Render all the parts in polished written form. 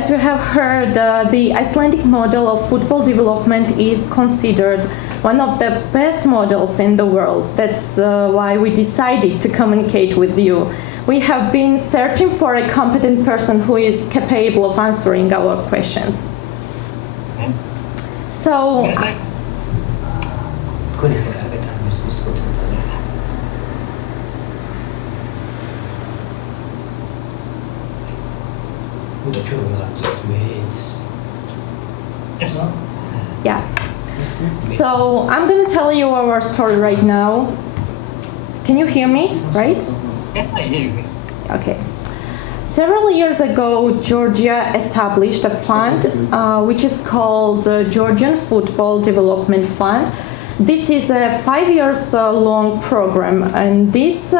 as we have heard, the Icelandic model of football development is considered one of the best models in the world. That's why we decided to communicate with you. We have been searching for a competent person who is capable of answering our questions. So, yes. Yeah. So I'm going to tell you our story right now. Can you hear me, right? Yeah, I hear you. Okay. Several years ago, Georgia established a fund which is called Georgian Football Development Fund. This is a 5 years long program, and this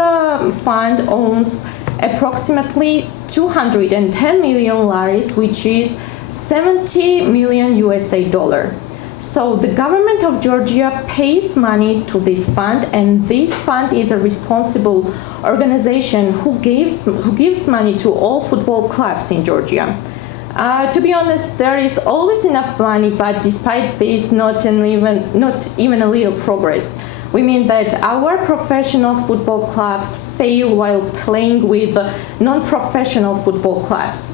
fund owns approximately 210 million laris, which is 70 million USA dollar. So the government of Georgia pays money to this fund, and this fund is a responsible organization who gives money to all football clubs in Georgia. To be honest, there is always enough money, but despite this, not even a little progress. We mean that our professional football clubs fail while playing with non-professional football clubs.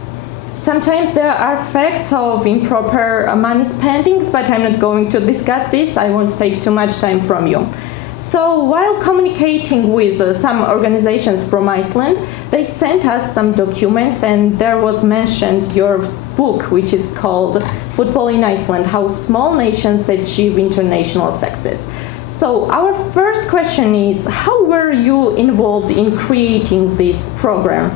Sometimes there are facts of improper money spendings, but I'm not going to discuss this. I won't take too much time from you. So while communicating with some organizations from Iceland, they sent us some documents, and there was mentioned your book, which is called Football in Iceland: How Small Nations Achieve International Success. So our first question is, how were you involved in creating this program?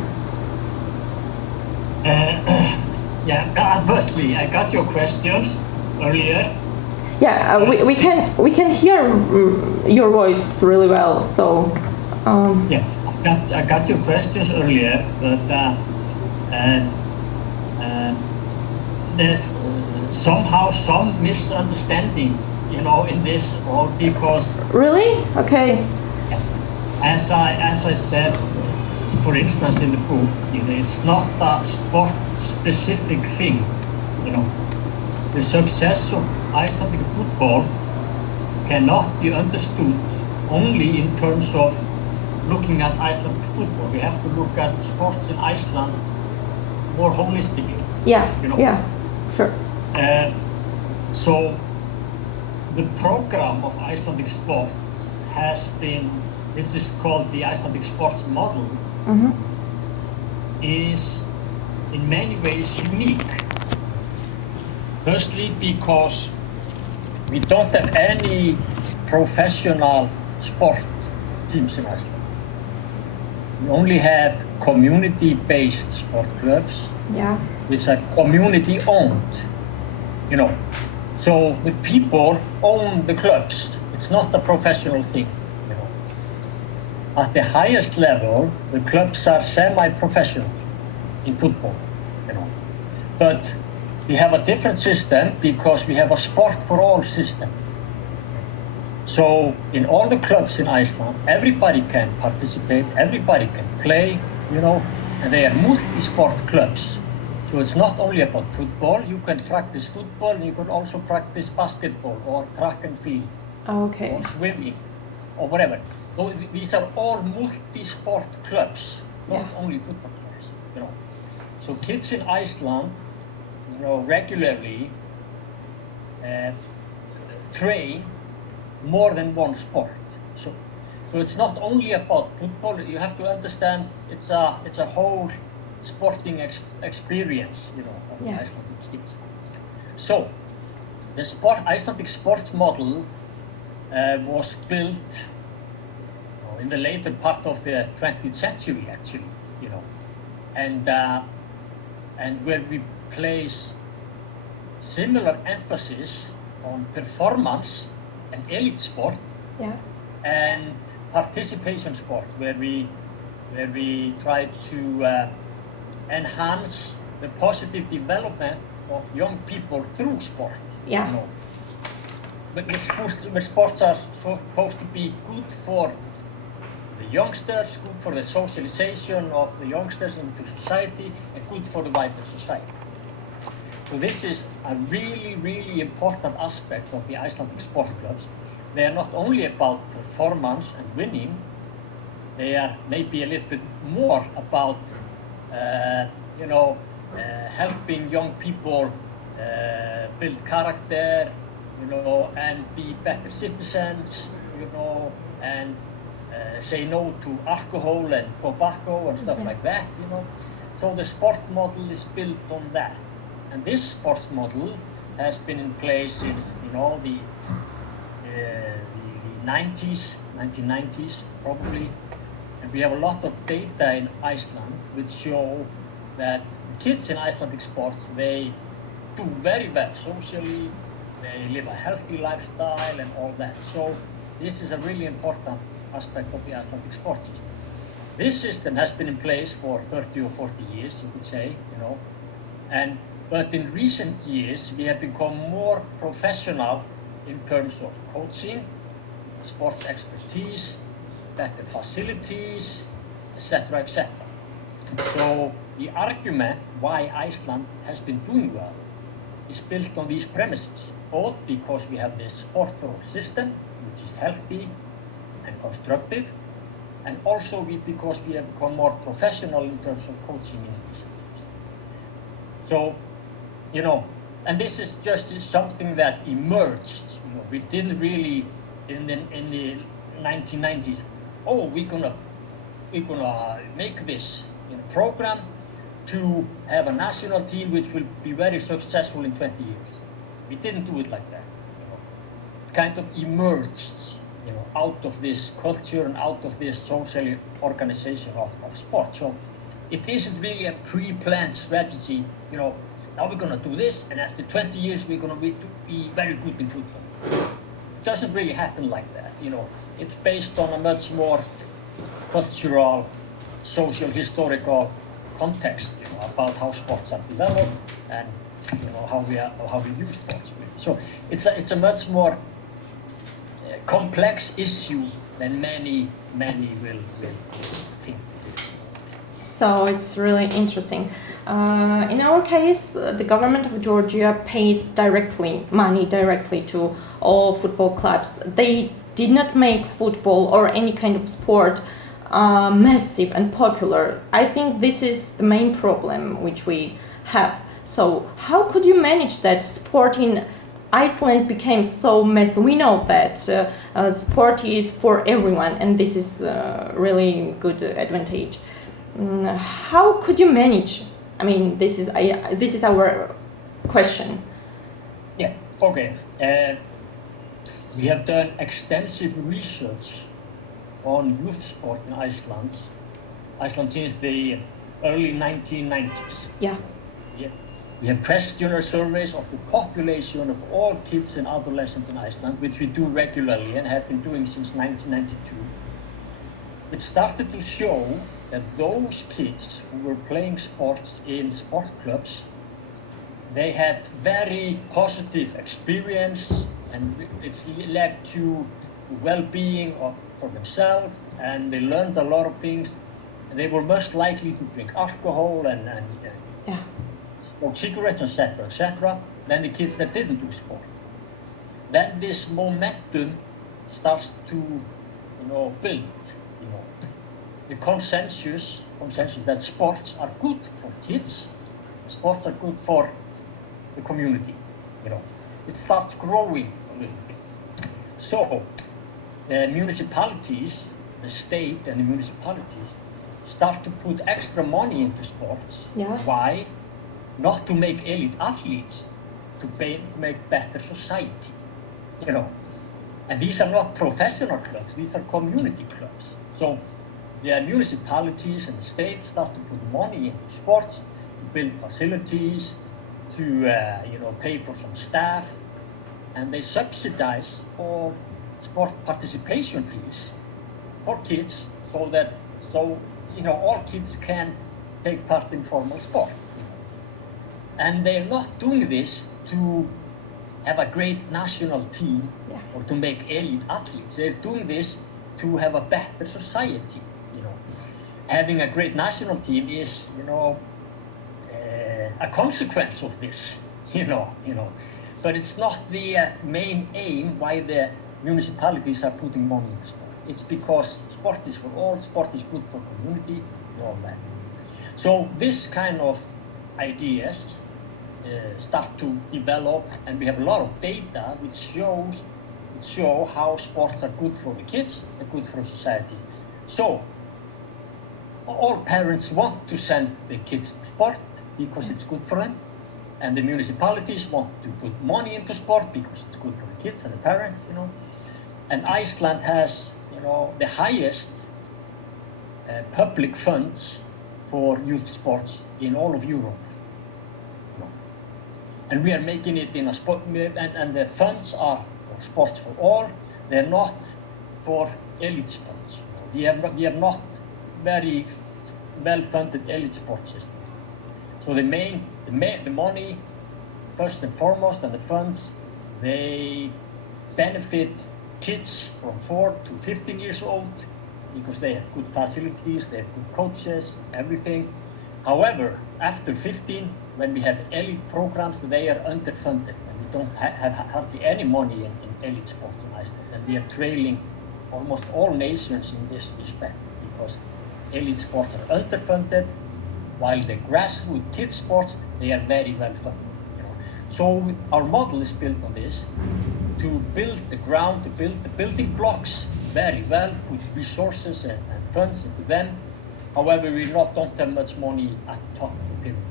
Firstly, I got your questions earlier. Yeah, we can hear your voice really well. So. Yeah, I got your questions earlier, but there's somehow some misunderstanding, in this, or because. Really? Okay. As I said, for instance, in the book, it's not a sport-specific thing. The success of Icelandic football cannot be understood only in terms of looking at Icelandic football. We have to look at sports in Iceland more holistically. Yeah. Yeah. Sure. So the program of Icelandic sports has been. This is called the Icelandic sports model. Mm-hmm. Is in many ways unique. Firstly, because we don't have any professional sport teams in Iceland. We only have community-based sport clubs, which are community-owned. So the people own the clubs. It's not a professional thing. At the highest level, the clubs are semi-professional in football, But we have a different system because we have a sport for all system. So in all the clubs in Iceland, everybody can participate, everybody can play, and they are multi-sport clubs. So it's not only about football. You can practice football, and you can also practice basketball or track and field, or swimming, or whatever. So these are all multi-sport clubs, not only football clubs. So kids in Iceland, regularly train more than one sport. So it's not only about football. You have to understand it's a whole sporting experience, of Icelandic kids. So the Icelandic sports model was built in the later part of the 20th century, actually, and where we place similar emphasis on performance and elite sport, and participation sport, where we try to enhance the positive development of young people through sport. But sports are supposed to be good for the youngsters, good for the socialization of the youngsters into society, and good for the wider society. So this is a really, really important aspect of the Icelandic sports clubs. They are not only about performance and winning, they are maybe a little bit more about, helping young people build character, and be better citizens, and say no to alcohol and tobacco and stuff like that, So the sport model is built on that. And this sports model has been in place since, the 90s, 1990s probably. And we have a lot of data in Iceland which show that kids in Icelandic sports, they do very well socially, they live a healthy lifestyle and all that. So this is a really important aspect of the Icelandic sports system. This system has been in place for 30 or 40 years, you could say, but in recent years we have become more professional in terms of coaching, sports expertise, better facilities, etc., etc. So the argument why Iceland has been doing well is built on these premises, both because we have this sport for all system, which is healthy and constructive, and also because we have become more professional in terms of coaching in recent years. So, and this is just something that emerged. We didn't really in the 1990s. Oh, we're gonna make this program to have a national team which will be very successful in 20 years. We didn't do it like that. It kind of emerged, out of this culture and out of this social organization of sport. So it isn't really a pre-planned strategy. Now we're gonna do this, and after 20 years we're gonna be very good in football. It doesn't really happen like that. It's based on a much more cultural, social, historical context, about how sports are developed and how we use sports. So it's a much more complex issue than many will think. So it's really interesting. In our case, the government of Georgia pays money directly to all football clubs. They did not make football or any kind of sport massive and popular. I think this is the main problem which we have. So how could you manage that sport in Iceland became so massive? We know that sport is for everyone, and this is really good advantage. How could you manage? I mean, this is our question. Yeah. Okay. We have done extensive research on youth sport in Iceland since the early 1990s. Yeah. We have questionnaire surveys of the population of all kids and adolescents in Iceland, which we do regularly and have been doing since 1992. It started to show that those kids who were playing sports in sport clubs, they had very positive experience, and it's led to well-being for themselves, and they learned a lot of things. They were most likely to drink alcohol and smoke cigarettes, etc., than the kids that didn't do sport. Then this momentum starts to, build. The consensus that sports are good for kids, sports are good for the community. It starts growing a little bit. So the municipalities, the state and the municipalities, start to put extra money into sports. Yeah. Why? Not to make elite athletes, to make better society, And these are not professional clubs, these are community clubs. So the municipalities and the state start to put money into sports, to build facilities, to pay for some staff, and they subsidize all sport participation fees for kids, so all kids can take part in formal sport. And they're not doing this to have a great national team or to make elite athletes. They're doing this to have a better society. Having a great national team is, a consequence of this. you know. But it's not the main aim why the municipalities are putting money into sport. It's because sport is for all, sport is good for community, and all that. So this kind of ideas start to develop, and we have a lot of data which show how sports are good for the kids and good for society. So all parents want to send their kids to sport because it's good for them, and the municipalities want to put money into sport because it's good for the kids and the parents, you know. And Iceland has, you know, the highest public funds for youth sports in all of Europe. You know. And we are making it in a sport, and the funds are for sports for all. They're not for elite sports. We have not very well-funded elite sports system. So the money, first and foremost, and the funds, they benefit kids from 4 to 15 years old because they have good facilities, they have good coaches, everything. However, after 15, when we have elite programs, they are underfunded, and we don't have hardly any money in elite sports in Iceland, and we are trailing almost all nations in this respect because elite sports are underfunded, while the grassroots kids sports, they are very well funded. You know. So our model is built on this, to build the ground, to build the building blocks very well, put resources and funds into them. However, we don't have much money at the top of the pyramid.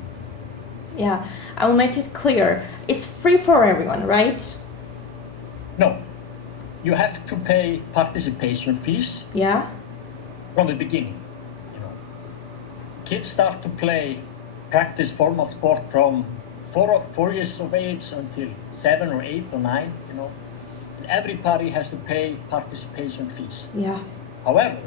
Yeah, I will make it clear. It's free for everyone, right? No, you have to pay participation fees. Yeah. From the beginning. Kids start to practice formal sport from 4 years of age until 7 or 8 or 9, you know. And everybody has to pay participation fees. Yeah. However,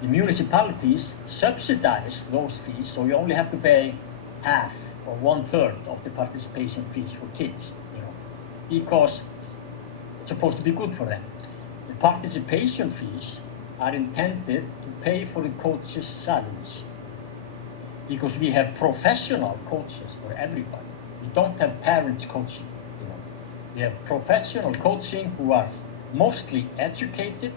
the municipalities subsidize those fees, so you only have to pay half or 1/3 of the participation fees for kids, you know, because it's supposed to be good for them. The participation fees are intended to pay for the coaches' salaries, because we have professional coaches for everybody. We don't have parents coaching. You know. We have professional coaching who are mostly educated,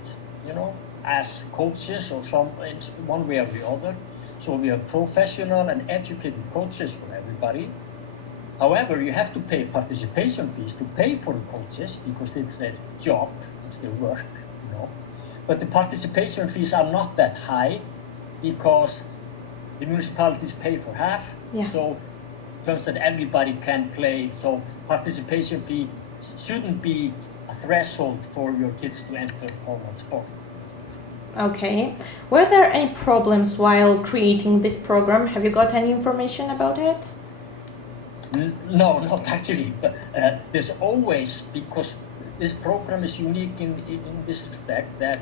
you know, as coaches or in one way or the other. So we have professional and educated coaches for everybody. However, you have to pay participation fees to pay for the coaches because it's their job, it's their work, you know. But the participation fees are not that high because the municipalities pay for half, yeah. So it comes that everybody can play. So participation fee shouldn't be a threshold for your kids to enter formal sport. Okay. Were there any problems while creating this program? Have you got any information about it? No, not actually. But there's always, because this program is unique in this respect, that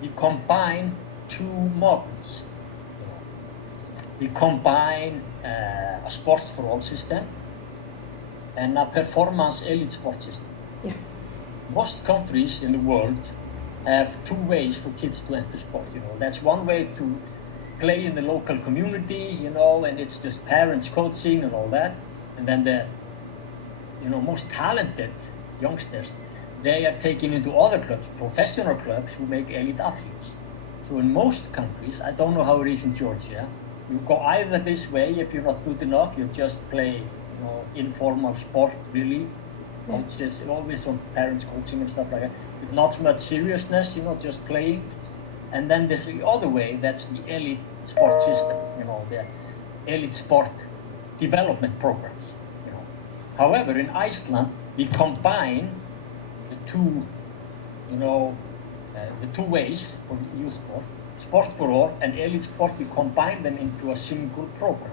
we combine two models. We combine a sports for all system and a performance elite sports system. Yeah. Most countries in the world have two ways for kids to enter sport. You know, that's one way to play in the local community, you know, and it's just parents coaching and all that. And then the, you know, most talented youngsters, they are taken into other clubs, professional clubs who make elite athletes. So in most countries, I don't know how it is in Georgia, you go either this way. If you're not good enough, you just play, you know, informal sport, really. Yeah. Coaches, always some parents coaching and stuff like that. With not much seriousness, you know, just playing. And then there's the other way, that's the elite sport system, you know, the elite sport development programs. You know. However, in Iceland, we combine the two, you know, the two ways for youth sport. Sport for all and elite sport, we combine them into a single program.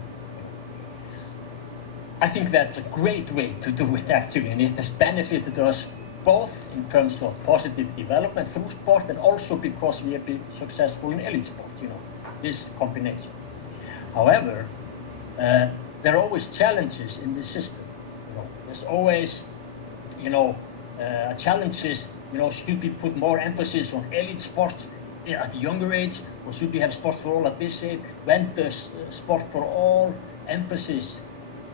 I think that's a great way to do it, actually, and it has benefited us both in terms of positive development through sport and also because we have been successful in elite sport, you know, this combination. However, there are always challenges in this system. You know, there's always, you know, challenges, you know, should we put more emphasis on elite sports at a younger age, or should we have sport for all at this age? When does sport for all emphasis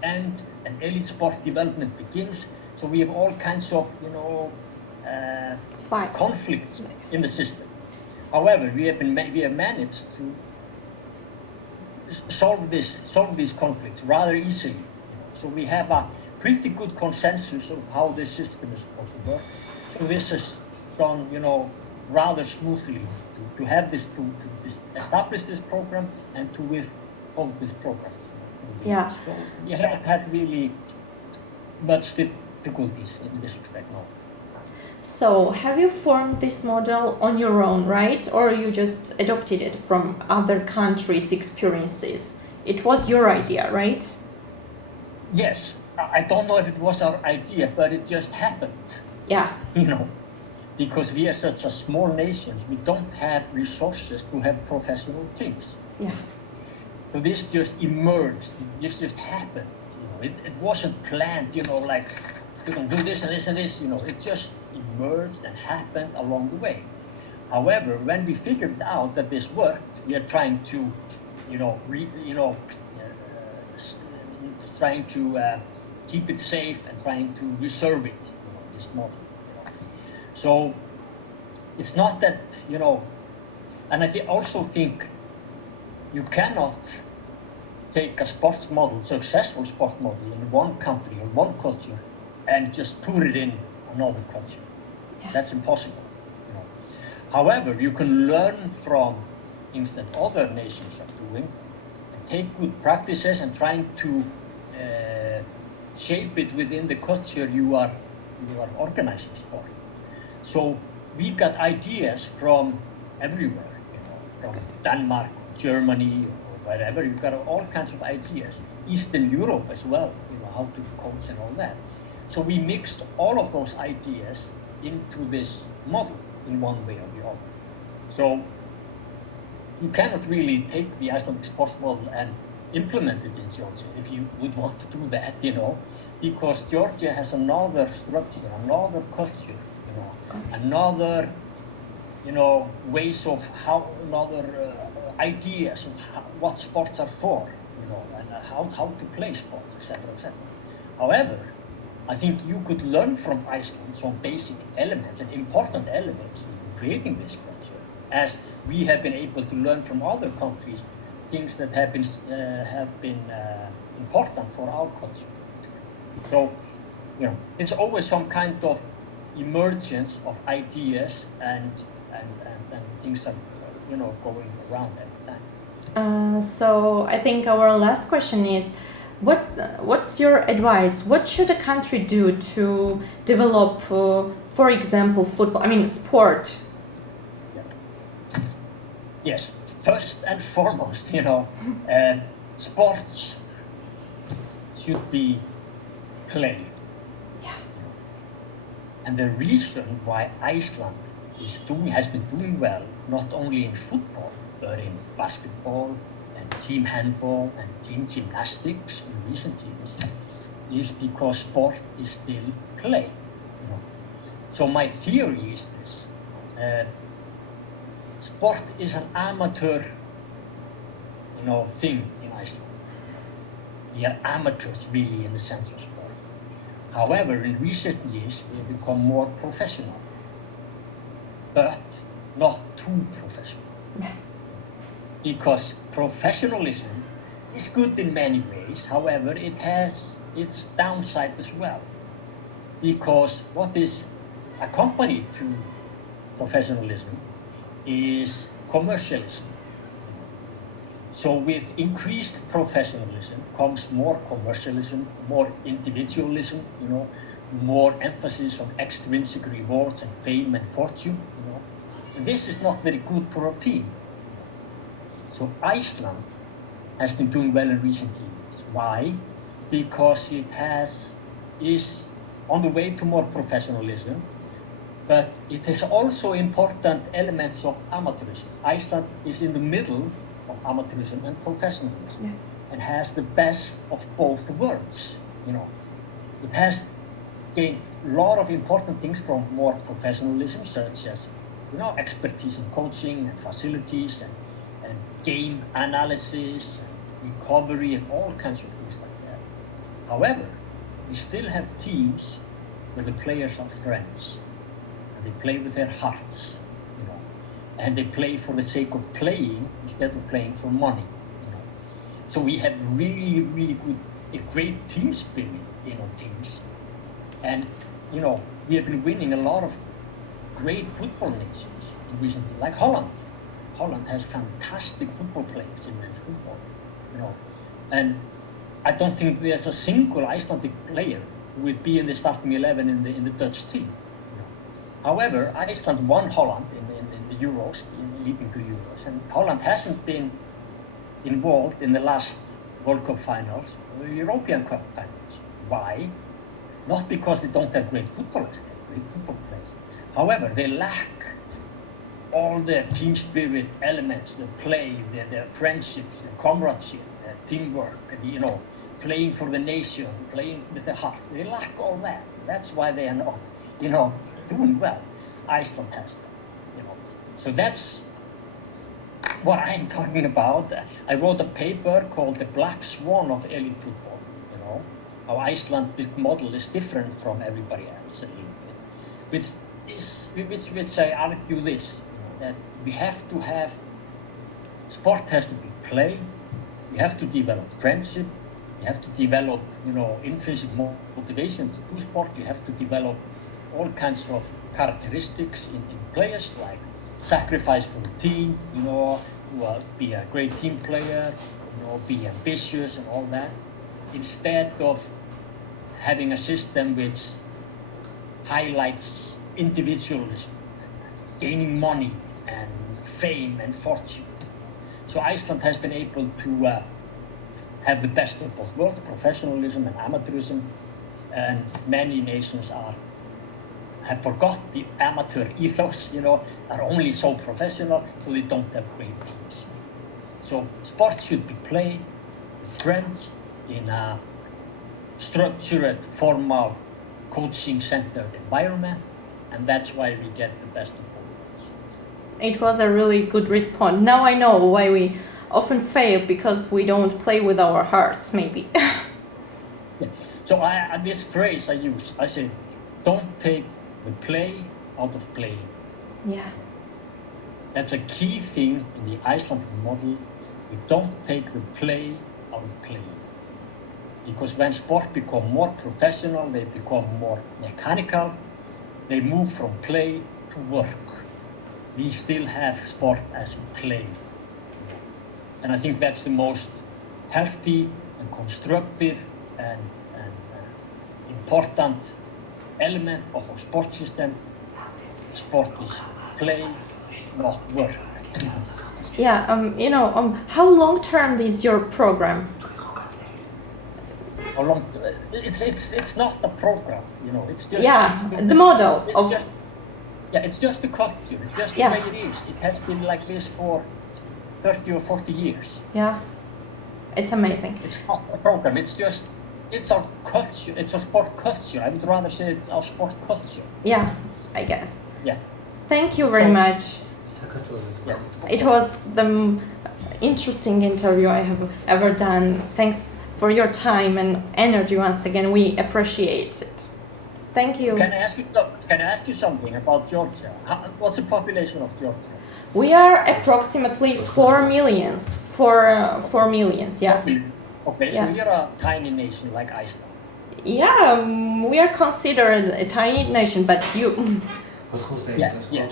end and elite sport development begins. So we have all kinds of, conflicts in the system. However, we have managed to solve these conflicts rather easily. So we have a pretty good consensus of how this system is supposed to work. So this has gone, rather smoothly to have to establish this program and to withhold this program. Yeah. So we haven't had really much difficulties in this respect, no. So, have you formed this model on your own, right? Or you just adopted it from other countries' experiences? It was your idea, right? Yes. I don't know if it was our idea, but it just happened. Yeah. Because we are such a small nation, we don't have resources to have professional teams. Yeah. So this just emerged. This just happened. It wasn't planned. Like we can do this and this and this. It just emerged and happened along the way. However, when we figured out that this worked, we are trying to, trying to keep it safe and trying to reserve it. This model. So it's not that and I also think you cannot take a sports model, successful sports model in one country or one culture, and just put it in another culture. Yeah. That's impossible. However, you can learn from things that other nations are doing, and take good practices and trying to shape it within the culture you are organizing sport. So we got ideas from everywhere, from Denmark, Germany, or wherever. You got all kinds of ideas. Eastern Europe as well, how to coach and all that. So we mixed all of those ideas into this model in one way or the other. So you cannot really take the Icelandic sports model and implement it in Georgia if you would want to do that, because Georgia has another structure, another culture, another, ways of another ideas of what sports are for, and how to play sports, etc., etc. However, I think you could learn from Iceland some basic elements and important elements in creating this culture, as we have been able to learn from other countries things that have been important for our culture. So, it's always some kind of emergence of ideas and things are going around every time. So I think our last question is, what's your advice? What should a country do to develop, for example, football? Sport. Yeah. Yes. First and foremost, sports should be play. Yeah. And the reason why Iceland has been doing well, not only in football, but in basketball and team handball and team gymnastics in recent years, is because sport is still play. So my theory is this. Sport is an amateur, thing in Iceland. We are amateurs, really, in the sense of sport. However, in recent years, we have become more professional, but not too professional. Because professionalism is good in many ways. However, it has its downside as well. Because what is accompanied to professionalism is commercialism. So with increased professionalism comes more commercialism, more individualism, more emphasis on extrinsic rewards and fame and fortune. And this is not very good for a team. So Iceland has been doing well in recent years. Why? Because it is on the way to more professionalism, but it has also important elements of amateurism. Iceland is in the middle of amateurism and professionalism, and has the best of both worlds. It has gained a lot of important things from more professionalism, such as expertise in coaching and facilities and game analysis and recovery and all kinds of things like that. However, we still have teams where the players are friends, and they play with their hearts, and they play for the sake of playing instead of playing for money. So we have really, really good, a great team spirit in our teams, and we have been winning a lot of great football nations recently, like Holland. Holland has fantastic football players in men's football, and I don't think there's a single Icelandic player who would be in the starting 11 in the Dutch team. However, Iceland won Holland in the Euros, leading to Euros, and Holland hasn't been involved in the last World Cup finals or European Cup finals. Why? Not because they don't have great footballers, they have great football players. However, they lack all the team spirit elements, the play, the friendships, the comradeship, the teamwork, playing for the nation, playing with their hearts. They lack all that. That's why they are not, doing well. Iceland has that, So that's what I'm talking about. I wrote a paper called The Black Swan of Elite Football, how Iceland's model is different from everybody else, which I argue this, that we have to have, sport has to be played, we have to develop friendship, you have to develop, intrinsic motivation to do sport, you have to develop all kinds of characteristics in players, like sacrifice for the team, be a great team player, be ambitious and all that, instead of having a system which highlights individualism, gaining money and fame and fortune. So Iceland has been able to have the best of both worlds, professionalism and amateurism, and many nations have forgot the amateur ethos, are only so professional, so they don't have great teams. So sport should be played with friends in a structured, formal, coaching-centered environment, and that's why we get the best of both worlds. It was a really good response. Now I know why we often fail, because we don't play with our hearts, maybe. Yeah. So this phrase I use, I say, don't take the play out of playing. Yeah. That's a key thing in the Icelandic model. We don't take the play out of playing. Because when sport become more professional, they become more mechanical, they move from play to work. We still have sport as play. And I think that's the most healthy and constructive and important element of our sport system. Sport is play, not work. Yeah, how long term is your program? How long? It's not a program, It's just the model of. It's just the culture. It's just the way it is. It has been like this for 30 or 40 years. Yeah, it's amazing. It's not a program. It's our culture. It's our sport culture. I would rather say it's our sport culture. Yeah, I guess. Yeah. Thank you very much. Yeah. It was the interesting interview I have ever done. Thanks for your time and energy once again. We appreciate it. Thank you. Can I ask you something about Georgia? What's the population of Georgia? We are approximately 4 millions. 4 millions, yeah. Okay, so you're a tiny nation like Iceland. Yeah, we are considered a tiny nation, but you. Yeah.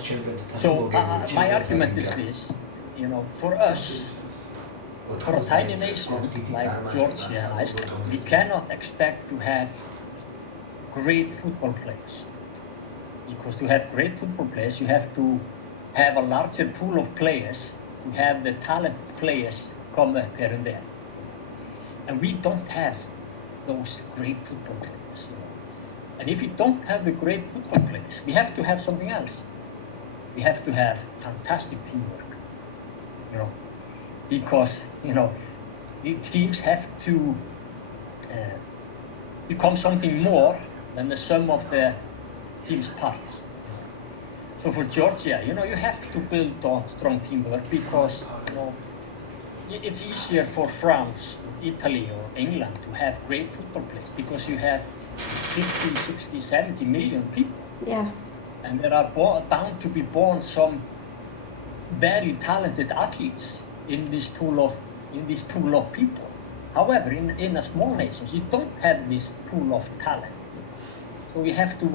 So my argument is this: for us, for a tiny nation like Georgia and Iceland, we cannot expect to have great football players. Because to have great football players, you have to have a larger pool of players to have the talented players come up here and there. And we don't have those great football players. And if we don't have the great football players, we have to have something else. We have to have fantastic teamwork. Because the teams have to become something more than the sum of the team's parts. So for Georgia, you have to build on strong teamwork because it's easier for France, Italy, or England to have great football players because you have 50, 60, 70 million people. Yeah. And there are bound to be born some very talented athletes in this pool of people. However, in a small nation, you don't have this pool of talent. So you have to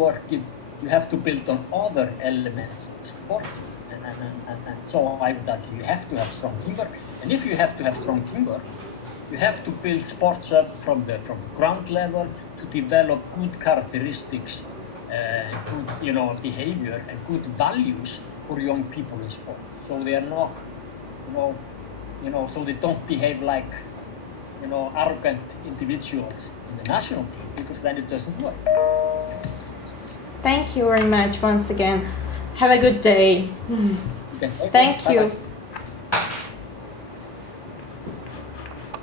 you have to build on other elements of sport. And so I would argue you have to have strong teamwork. And if you have to have strong teamwork, you have to build sports up from the ground level to develop good characteristics, good behavior and good values for young people in sport. So they are not, so they don't behave like, arrogant individuals in the national team, because then it doesn't work. Thank you very much once again. Have a good day. Okay. Thank you. Bye-bye.